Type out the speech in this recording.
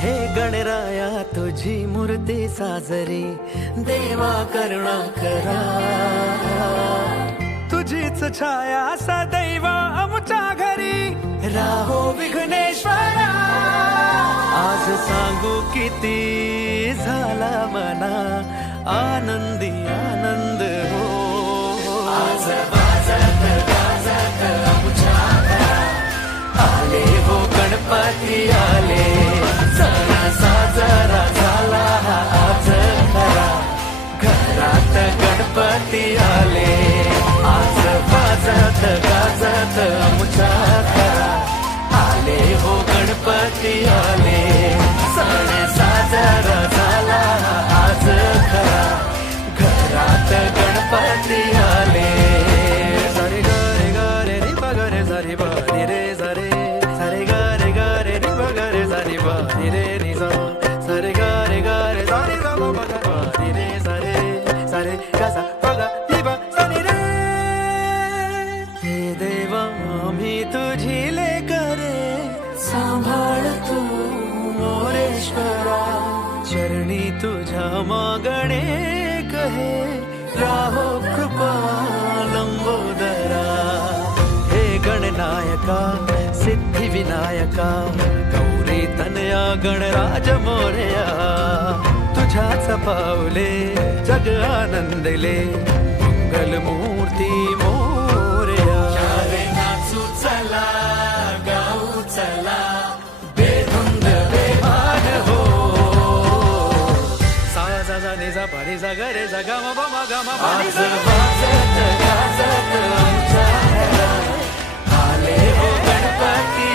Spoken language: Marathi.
हे गणराया तुझी मूर्ती साजरी देवा करुणा करा, तुझीच छाया सदैव आमच्या घरी राहो विघ्नेश्वरा। आज सांगू किती झाला मना आनंदी आनंद हो, आज वाजत गाजत आमच्या घरात आले हो गणपती आले, सण साजरा झाला आज खरा, घरात गणपती आले, आज वाजत गाजत आमच्या घरात आले हो गणपती आले, सण साजरा झाला आज खरा, घरात गणपती आले। सारे ग रे ग रे रे ब ग रे सारे ब रे रे सारे, सारे ग रे ग रे रे ब ग रे सारे ब रे रे नि सा, सारे ग रे ग रे सारे ग ब ग रे रे सारे, सारे ग सा ब ग नि ब सारे रे। हे देवा आम्ही तुझी लेकरे सांभाळ तू मोरेश्वरा, चरणी तुझ्या मागणे कहे राहो कृपा लंबोदरा। हे गणनायका सिद्धी विनायका गौरी तनया गणराज मोरया, तुझ्याच पावले जग आनंदले मंगल मूर्ती मोरया। चाले नाचू चला गाऊ चला बेधुंद बेभान हो, सा सा सा नि सा पा नि सा ग रे सा ग म प म ग म प नि सा। वाजत गाजत आमच्या घरात आले हो गणपती